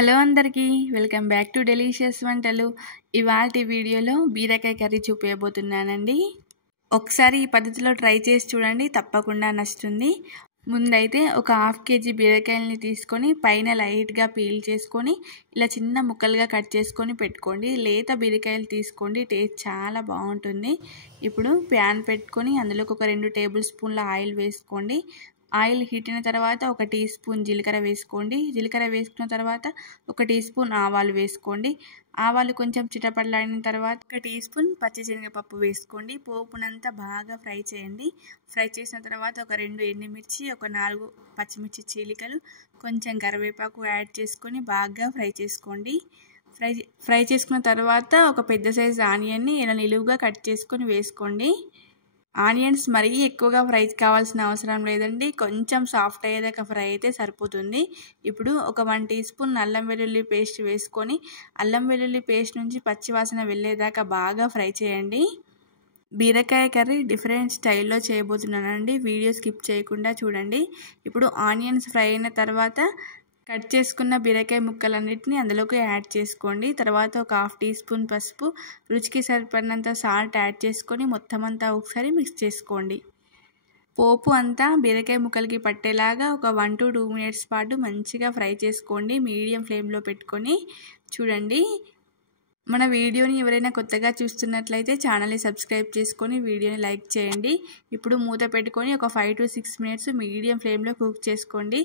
Hello అందరికీ welcome back to delicious వంటలు. ఇవాల్టి వీడియోలో బీరకాయ కర్రీ చూపించబోతున్నానండి. ఒకసారి ఈ పద్ధతిలో ట్రై చేసి చూడండి, తప్పకుండా నచ్చుతుంది. ముందైతే ఒక హాఫ్ కేజీ బీరకాయలని తీసుకొని పైన లైట్గా పీల్ చేసుకొని ఇలా చిన్న ముక్కలుగా కట్ చేసుకొని పెట్టుకోండి. లేత బీరకాయలు తీసుకోండి, టేస్ట్ చాలా బాగుంటుంది. ఇప్పుడు ప్యాన్ పెట్టుకొని అందులోకి ఒక 2 టేబుల్ స్పూన్ల ఆయిల్ వేసుకోండి. ఆయిల్ హీట్ అయిన తర్వాత 1 టీ స్పూన్ జీలకర్ర వేసుకోండి. జీలకర్ర వేసుకున్న తర్వాత 1 టీ స్పూన్ ఆవాలు వేసుకోండి. ఆవాలు కొంచెం చిటపటలాడిన తర్వాత 1 టీ స్పూన్ పచ్చిశనగపప్పు వేసుకోండి. పోపునంతా బాగా ఫ్రై చేయండి. ఫ్రై చేసిన తర్వాత ఒక 2 ఎండుమిర్చి, ఒక 4 పచ్చిమిర్చి చీలికలు, కొంచెం కరివేపాకు యాడ్ చేసుకొని బాగా ఫ్రై చేసుకోండి. ఫ్రై చేసుకున్న తర్వాత ఒక పెద్ద సైజు ఆనియన్ని ఇలా నిలువుగా కట్ చేసుకొని వేసుకోండి. ఆనియన్స్ మరీ ఎక్కువగా ఫ్రై కావాల్సిన అవసరం లేదండి, కొంచెం సాఫ్ట్ అయ్యేదాకా ఫ్రై అయితే సరిపోతుంది. ఇప్పుడు ఒక 1 టీ స్పూన్ అల్లం వెల్లుల్లి పేస్ట్ వేసుకొని అల్లం వెల్లుల్లి పేస్ట్ నుంచి పచ్చివాసన వెళ్ళేదాకా బాగా ఫ్రై చేయండి. బీరకాయ కర్రీ డిఫరెంట్ స్టైల్లో చేయబోతున్నానండి, వీడియో స్కిప్ చేయకుండా చూడండి. ఇప్పుడు ఆనియన్స్ ఫ్రై అయిన తర్వాత కట్ చేసుకున్న బీరకాయ ముక్కలన్నిటిని అందులోకి యాడ్ చేసుకోండి. తర్వాత ఒక హాఫ్ టీ స్పూన్ పసుపు, రుచికి సరిపడినంత సాల్ట్ యాడ్ చేసుకొని మొత్తం అంతా ఒకసారి మిక్స్ చేసుకోండి. పోపు అంతా బీరకాయ ముక్కలకి పట్టేలాగా ఒక 1 to 2 మినిట్స్ పాటు మంచిగా ఫ్రై చేసుకోండి, మీడియం ఫ్లేమ్లో పెట్టుకొని. చూడండి, మన వీడియోని ఎవరైనా కొత్తగా చూస్తున్నట్లయితే ఛానల్ని సబ్స్క్రైబ్ చేసుకొని వీడియోని లైక్ చేయండి. ఇప్పుడు మూత పెట్టుకొని ఒక 5 to 6 మినిట్స్ మీడియం ఫ్లేమ్లో కుక్ చేసుకోండి.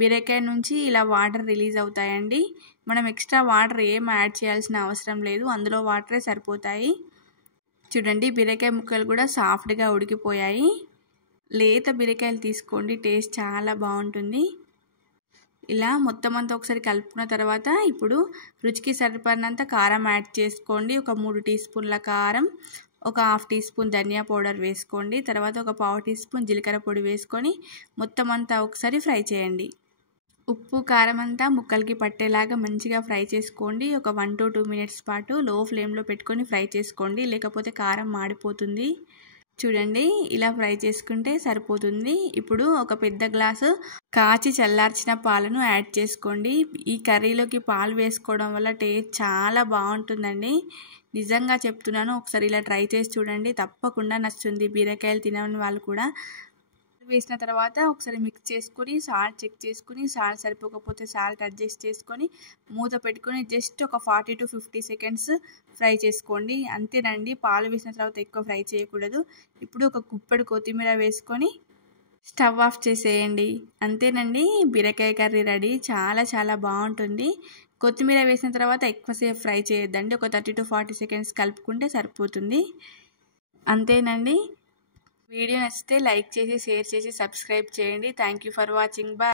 బీరకాయ నుంచి ఇలా వాటర్ రిలీజ్ అవుతాయండి. మనం ఎక్స్ట్రా వాటర్ ఏం యాడ్ చేయాల్సిన అవసరం లేదు, అందులో వాటరే సరిపోతాయి. చూడండి, బీరకాయ ముక్కలు కూడా సాఫ్ట్గా ఉడికిపోయాయి. లేత బీరకాయలు తీసుకోండి, టేస్ట్ చాలా బాగుంటుంది. ఇలా మొత్తం అంతా ఒకసారి కలుపుకున్న తర్వాత ఇప్పుడు రుచికి సరిపడినంత కారం యాడ్ చేసుకోండి. ఒక 3 టీ స్పూన్ల కారం, ఒక హాఫ్ టీ స్పూన్ ధనియా పౌడర్ వేసుకోండి. తర్వాత ఒక పావు టీ స్పూన్ జీలకర్ర పొడి వేసుకొని మొత్తం అంతా ఒకసారి ఫ్రై చేయండి. ఉప్పు కారం అంతా ముక్కలకి పట్టేలాగా మంచిగా ఫ్రై చేసుకోండి. ఒక 1 to 2 మినిట్స్ పాటు లో ఫ్లేమ్లో పెట్టుకొని ఫ్రై చేసుకోండి, లేకపోతే కారం మాడిపోతుంది. చూడండి, ఇలా ఫ్రై చేసుకుంటే సరిపోతుంది. ఇప్పుడు ఒక పెద్ద గ్లాసు కాచి చల్లార్చిన పాలను యాడ్ చేసుకోండి. ఈ కర్రీలోకి పాలు వేసుకోవడం వల్ల టేస్ట్ చాలా బాగుంటుందండి, నిజంగా చెప్తున్నాను. ఒకసారి ఇలా ట్రై చేసి చూడండి, తప్పకుండా నచ్చుతుంది. బీరకాయలు తినని వాళ్ళు కూడా. వేసిన తర్వాత ఒకసారి మిక్స్ చేసుకొని సాల్ట్ చెక్ చేసుకుని, సాల్ట్ సరిపోకపోతే సాల్ట్ అడ్జస్ట్ చేసుకొని మూత పెట్టుకొని జస్ట్ ఒక 40 to 50 సెకండ్స్ ఫ్రై చేసుకోండి. అంతేనండి, పాలు వేసిన తర్వాత ఎక్కువ ఫ్రై చేయకూడదు. ఇప్పుడు ఒక గుప్పెడు కొత్తిమీర వేసుకొని స్టవ్ ఆఫ్ చేసేయండి. అంతేనండి, బీరకాయ కర్రీ రెడీ. చాలా చాలా బాగుంటుంది. కొత్తిమీర వేసిన తర్వాత ఎక్కువసేపు ఫ్రై చేయొద్దండి, ఒక 30 to 40 సెకండ్స్ కలుపుకుంటే సరిపోతుంది. అంతేనండి. వీడియో నచ్చితే లైక్ చేసి, షేర్ చేసి, సబ్స్క్రైబ్ చేయండి. Thank you for watching. Bye.